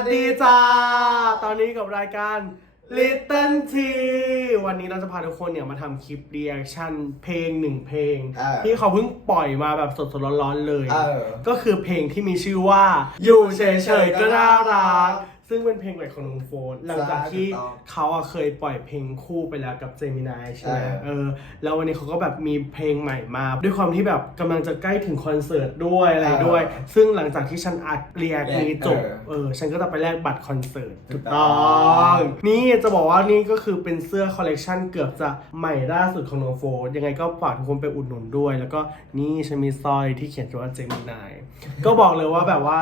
สดีจ้า ตอนนี้กับรายการ Little T วันนี้เราจะพาทุกคนเนี่ยมาทำคลิป reaction เพลงหนึ่งเพลง เออ ที่เขาเพิ่งปล่อยมาแบบสดๆร้อนๆเลย เออ ก็คือเพลงที่มีชื่อว่า อยู่เฉยๆก็น่ารัก ซึ่งเป็นเพลงใหม่ของน้องโฟนหลังจากที่ถูกต้องเขาอะเคยปล่อยเพลงคู่ไปแล้วกับเจมินายใช่ไหมเออเออแล้ววันนี้เขาก็แบบมีเพลงใหม่มา ด้วยความที่แบบกำลังจะใกล้ถึงคอนเสิร์ตด้วยอะไรด้วย ซึ่งหลังจากที่ฉันอัดเรียกนี้จบเออเออฉันก็จะไปแลกบัตรคอนเสิร์ตถูถูกกต้ต้อองงนี่จะบอกว่านี่ก็คือเป็นเสื้อคอลเลกชันเกือบจะใหม่ล่าสุดของน้องโฟนยังไงก็ฝากทุกคนไปอุดหนุนด้วย แล้วก็นี่ฉันมีสร้อยที่เขียนว่าเจมินายก็บอกเลยว่าแบบว่า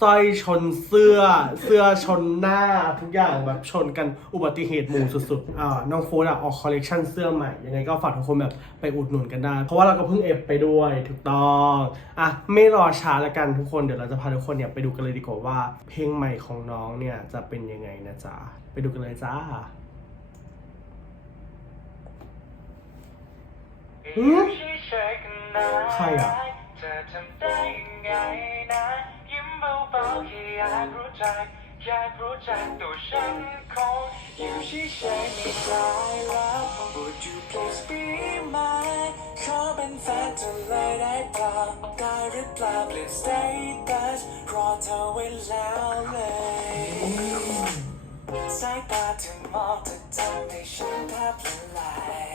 สร้อยชนเสื้อ เสื้อชนหน้าทุกอย่างแบบชนกันอุบัติเหตุหมู่สุดๆอ่าน้องโฟนอะออกคอลเลกชันเสื้อใหม่ ยังไงก็ฝากทุกคนแบบไปอุดหนุนกันได้ เพราะว่าเราก็เพิ่งเอฟไปด้วยถูกต้องอะไม่รอช้าละกันทุกคนเดี๋ยวเราจะพาทุกคนเนี่ยไปดูกันเลยดีกว่าว่า เพลงใหม่ของน้องเนี่ยจะเป็นยังไงนะจ๊ะไปดูกันเลยจ้าหืมใครอะ เธอทำได้ยังไงนะยิ้มเบาๆแค่อยากรู้จักอยากรู้จักตัวฉันคงอยู่เฉยๆไม่ได้แล้ว Would you please be mine ขอเป็นแฟนเธอเลยได้เปล่าได้หรือเปล่าเปลี่ยน status รอเธอไว้แล้วเลยสายตาเธอมองเธอทำให้ฉันแทบละลาย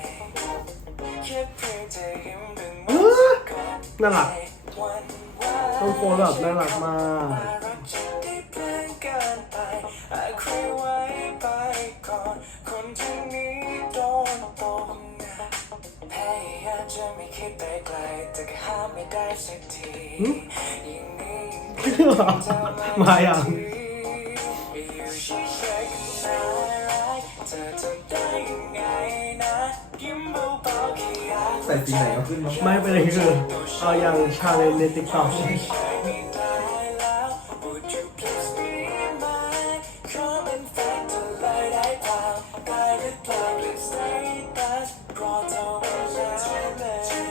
แค่เพียงเธอยิ้มเป็นมุสกอนน่ารัก ต้องโฟนแบบน่ารักมากรักฉันได้เพลินเกินไปอาจคุยไว้ไปก่อนคนที่นี้โดนตกนะพยายามากทียิ่งนี้ยิ่งคิดถึงเธอมาอย่าง อยากใส่สีไหนก็ขึ้นมาไม่เป็นไรคือเอาอย่างชาเลนในติ๊กต็อกไม่ได้แล้ว Would you please be mine ขอเป็นแฟนเธอเลยได้เปล่าได้หรือเปล่า Please stay us รอเธอไว้แล้วเลย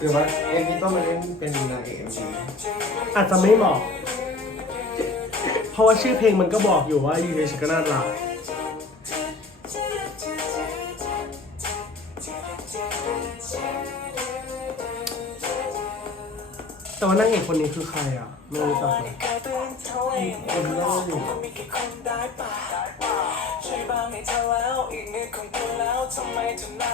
หรือว่าเอ็มนี่ต้องมาเล่นเป็นนางเอกเอ็มวีอาจจะไม่เหมาะ เพราะว่าชื่อเพลงมันก็บอกอยู่ว่าอยู่ในชิคก็น่ารัก แต่ว่านางเอกคนนี้คือใครอะ ไม่รู้จักเลยคนเล่าอยู่มีกี่คนได้ป่ะใช่บ้าเธอแล้วอีกนิดคงเธอแล้วทำไมเธอน่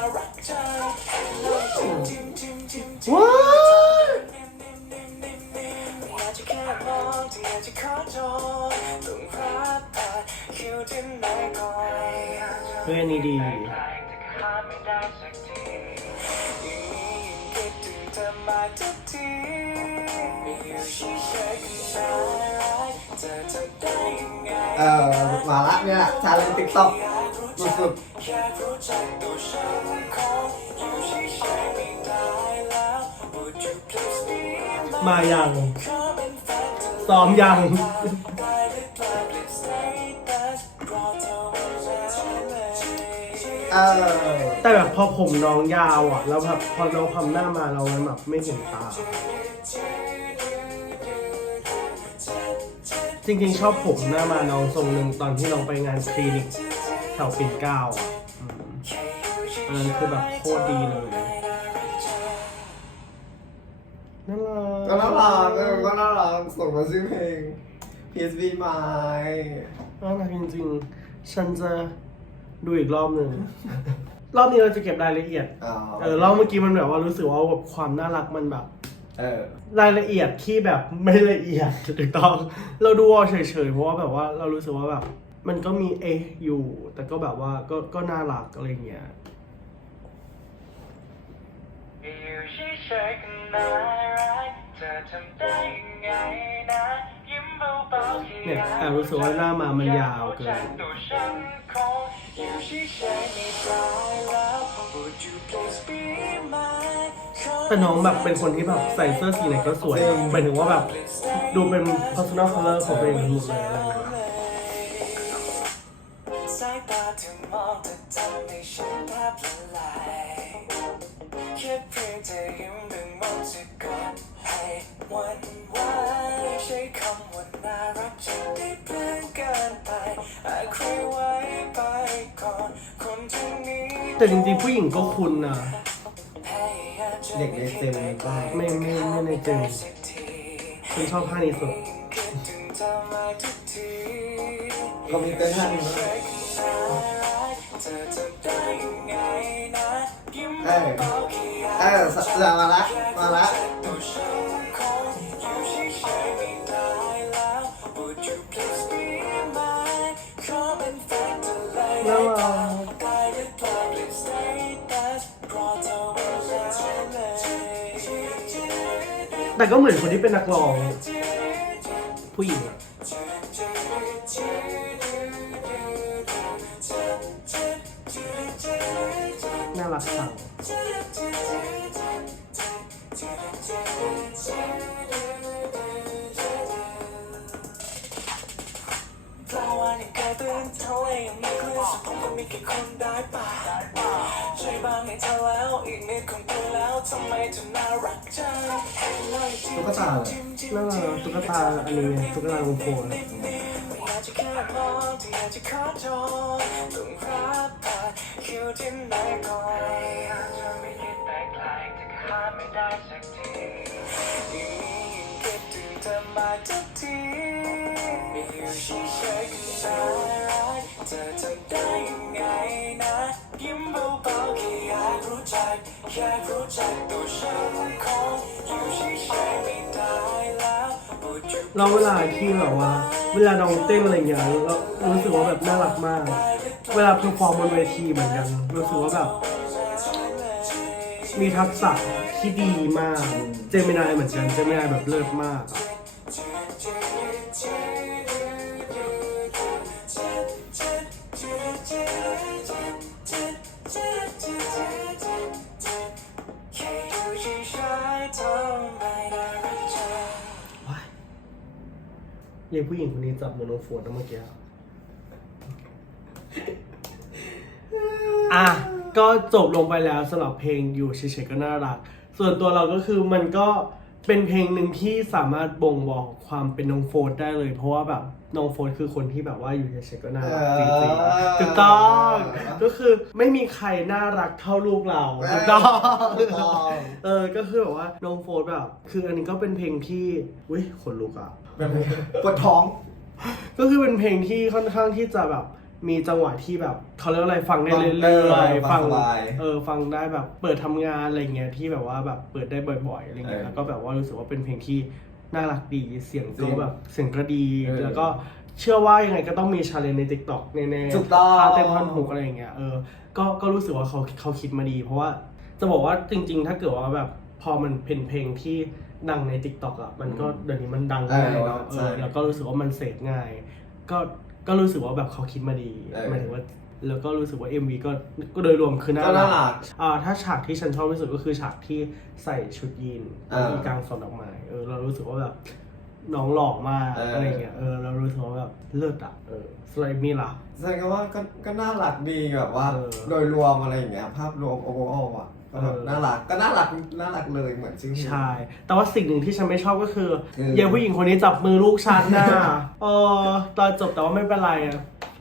อนนี้ดี เฉยๆก็น่ารักเธอทำได้ยังไงเออมาละเนี่ยชาเลนติ๊กต็อกสุดแค่รู้จักตัวฉันคงอยู่เฉยๆไม่ได้แล้ว Would you please be mine มายังขอเป็นแฟนเธอซ้อมยังได้หรือเปล่า Please stay us รอเธอไว้แล้วเลยๆเออแต่แบบพอผมน้องยาวอะ แล้วแบบพอน้องทำหน้ามาเรามันแบบไม่เห็นตา จริงๆชอบผมหน้ามาน้องทรงหนึ่งตอนที่น้องไปงานคลินิกแถวปิ่นเกล้าอะอืมอันนั้นคือแบบโคตรดีเลยน่ารัก ก็น่ารักเออก็น่ารักส่งมาชื่อเพลง PSV ไม้น่ารักจริงๆ ฉันจะดูอีกรอบหนึ่ง รอบนี้เราจะเก็บรายละเอียดอ๋อเออรอบเมื่อกี้มันแบบว่ารู้สึกว่าแบบความน่ารักมันแบบ เออ รายละเอียดที่แบบไม่ละเอียดถูกต้อง เราดูเอาเฉยๆเพราะว่าแบบว่าเรารู้สึกว่าแบบ มันก็มีเอะอยู่ แต่ก็แบบว่าก็ก็น่ารักอะไรเงี้ย อยู่เฉยๆก็น่ารักเธอทำได้ยังไงนะยิ้มเบาๆแค่เนี่ยอยากแอบรู้สึกว่าหน้ามามันยาวเกินอยรู้จัตัวฉันคงอยู่เฉยๆไม่ได้แล้ว แต่น้องแบบเป็นคนที่แบบใส่เสื้อสีไหนก็สวยหมายถึงว่าแบบดูเป็น personal color ของตัวเองหมดเลยอะไรเงี้ยสายตาเธอมองเธอทำให้ฉันแทบละลายแค่เพียงเธอยิ้มเป็นมนต์สะกดให้หวันไหวใช้คำว่าน่ารักจะได้เพื่อนเกินไปอาจคุยไว้ไปก่อนคนที่นี้ แต่จริงๆผู้หญิงก็คุณนะ เด็กในเจมส์ก็ไม่ไม่ไม่ในเจมส์คุณชอบท่านี้สุดคิดถึงเธอมาทุกทีก็มีเต้นท่าหนึงนะเธอจะได้ยังไงนะยิ้มเออเบาๆแค่อยากเออสจะมาละมาละตัวฉันคงอยู่เฉยๆไม่ได้แล้ว แต่ก็เหมือนคนที่เป็นนักร้อง ผู้หญิงอะน่ารักสังปลาวันยังเกิดตื่นทะเลยังมีคลื่นสุดผมก็มีแค่คนได้ป่ะช่วย บ้างให้เธอแล้ว อีกนิดคงเธอแล้วทำไมเธอน่ารักจังตุ๊กตาเลยน่ารักตุ๊กตาอันนี้ไงตุ๊กตาลุงโฟนอะอยากจะแค่มองที่อยากจะขอจองต้องรับผ่านคิวที่ไหนก่อนอยากจะไม่คิดไปไกลแต่ก็หาไม่ได้สักทียิ่งนี้ยิ่งคิดถึงเธอมาทุกทีอยู่เฉยๆก็น่ารักเธอทำได้ อยากรู้จักแค่รู้จักตัวฉันคงอยู่เฉยๆไม่ได้แล้วเราเวลาที่แบบว่า เวลาน้องเต้นอะไรอย่างเงี้ยเรารู้สึกว่าแบบน่ารักมาก เวลาเพอร์ฟอร์มบนเวทีเหมือนกันรู้สึกว่าแบบ มีทักษะที่ดีมาก เจมินายเหมือนกัน เจมินายแบบเลิศมากอะ ยายผู้หญิงคนนี้จับมือน้องโฟนนะเมื่อกี้อะอะก็จบลงไปแล้วสำหรับเพลงอยู่เฉยๆก็น่ารัก ส่วนตัวเราก็คือมันก็ เป็นเพลงหนึ่งที่สามารถบ่งบอกความเป็นน้องโฟนได้เลย เพราะว่าแบบน้องโฟนคือคนที่แบบว่าอยู่เฉยๆก็น่ารักจริงๆถูกต้องก็คือไม่มีใครน่ารักเท่าลูกเราถูกต้องถูกต้องเออก็คือแบบว่าน้องโฟนแบบ คืออันนี้ก็เป็นเพลงที่อุ้ยขนลุกอะแบบปวดท้อง ก็คือเป็นเพลงที่ค่อนข้างที่จะแบบ มีจังหวะที่แบบเขาเรียกอะไรฟังได้ฟังเรื่อยเออๆฟังสบายเออฟังได้แบบเปิดทำงานอะไรเงี้ยที่แบบว่าแบบเปิดได้บ่อยๆอะไรเงี้ยเออแล้วก็แบบว่ารู้สึกว่าเป็นเพลงที่น่ารักดีเสียงจริก็งแบบเสียงก็ดีเออแล้วก็เชื่อว่ายังไงก็ต้องมีชาเลนจ์ใน t ิ k t o k แน่ๆถูกต้องท่าเต้นท่อนฮุกอะไรอย่างเงี้ยเออก็ก็รู้สึกว่าเขาเขาคิดมาดี เพราะว่าจะบอกว่าจริง ๆ ถ้าเกิดว่าแบบพอมันเป็นเพลงที่ดังใน t ิ k t o k อะมันก็เดี๋ยวนี้มันดังง่ายเนาะเออเออแล้วก็รู้สึกว่ามันเสพง่าย ก็ ก็รู้สึกว่าแบบเขาคิดมาดีเออหมายถึงว่าแล้วก็รู้สึกว่า MV ก็ก็โดยรวมคือน่าก็น่ารัรักกอ่าถ้าฉากที่ฉันชอบที่สุดก็คือฉากที่ใส่ชุดยีนเออมีกลางสวนดอกไม้เออเรารู้สึกว่าแบบน้องหล่อมากเอออ อะไรเงี้ยเออเรารู้สึกว่าแบบเลิศอะเออสไลมี่ล่ะ แสดงว่าก็ก็น่ารักดีแบบว่า เออ โดยรวมอะไรอย่างเงี้ยภาพรวมโอเวอร์ออะ ก็แบบเออน่ารักก็น่ารักน่ารักเลยเหมือนชื่อเพลงใช่ แต่ว่าสิ่งหนึ่งที่ฉันไม่ชอบก็คือคือเยายผู้หญิงคนนี้จับมือลูกฉันน่ะเออตอนจบแต่ว่าไม่เป็นไรอะ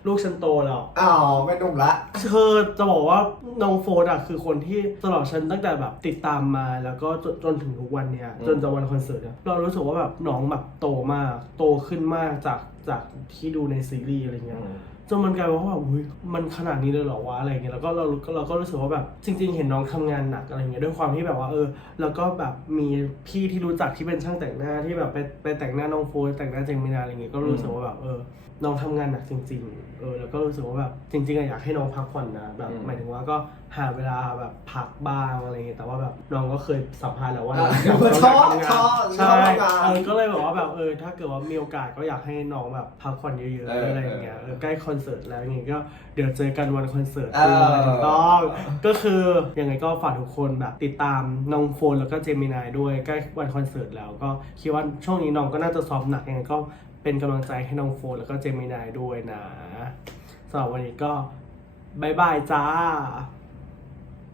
ลูกฉันโตแล้วอ้าวไม่หนุ่มละคือจะบอกว่าน้องโฟร์ดอะคือคนที่ตลอดฉันตั้งแต่แบบติดตามมาแล้วก็จนจนถึงทุกวันเนี้ยอืมจนจะวันคอนเสิร์ตเนี่ยเรารู้สึกว่าแบบน้องแบบโตมาก โตขึ้นมากจากจากที่ดูในซีรีส์อะไรเงี้ยจนมันกลายเป็นว่าแบบอุ๊ยมันขนาดนี้เลยเหรอวะอะไรเงี้ยแล้วก็เราเราก็รู้สึกว่าแบบจริง ๆ เห็นน้องทำงานหนักอะไรเงี้ยด้วยความที่แบบว่าเออ แล้วก็แบบมีพี่ที่รู้จักที่เป็นช่างแต่งหน้าที่แบบไปไปแต่งหน้าน้องโฟร์แต่งหน้าเจมินาอะไรเงี้ยก็รู้สึกว่าแบบเออน้องทำงานหนักจริง ๆ เออแล้วก็รู้สึกว่าแบบจริงๆอะอยากให้น้องพักผ่อนนะแบบอืมหมายถึงว่าก็ หาเวลาแบบพักบ้างอะไรเงี้ยแต่ว่าแบบน้องก็เคยสัมภาษณ์แล้วว่าอะอยากชอบทำงานชอบชอบใช่ทำงานเออก็เลยบอกว่าแบบเออถ้าเกิดว่ามีโอกาสก็อยากให้น้องแบบพักผ่อนเยอะเออๆอะไรอย่างเงี้ยเออใกล้คอนเสิร์ตแล้วอย่างงี้ก็เดี๋ยวเจอกันวันคอนเสิร์ตเออถูกต้องก็คือยังไงก็ฝากทุกคนแบบติดตามน้องโฟนแล้วก็เจมินายด้วยใกล้วันคอนเสิร์ตแล้วก็คิดว่าช่วงนี้น้องก็น่าจะซ้อมหนักยังไงก็เป็นกำลังใจให้น้องโฟนแล้วก็เจมินายด้วยนะสำหรับวันนี้ก็บายบายจ้า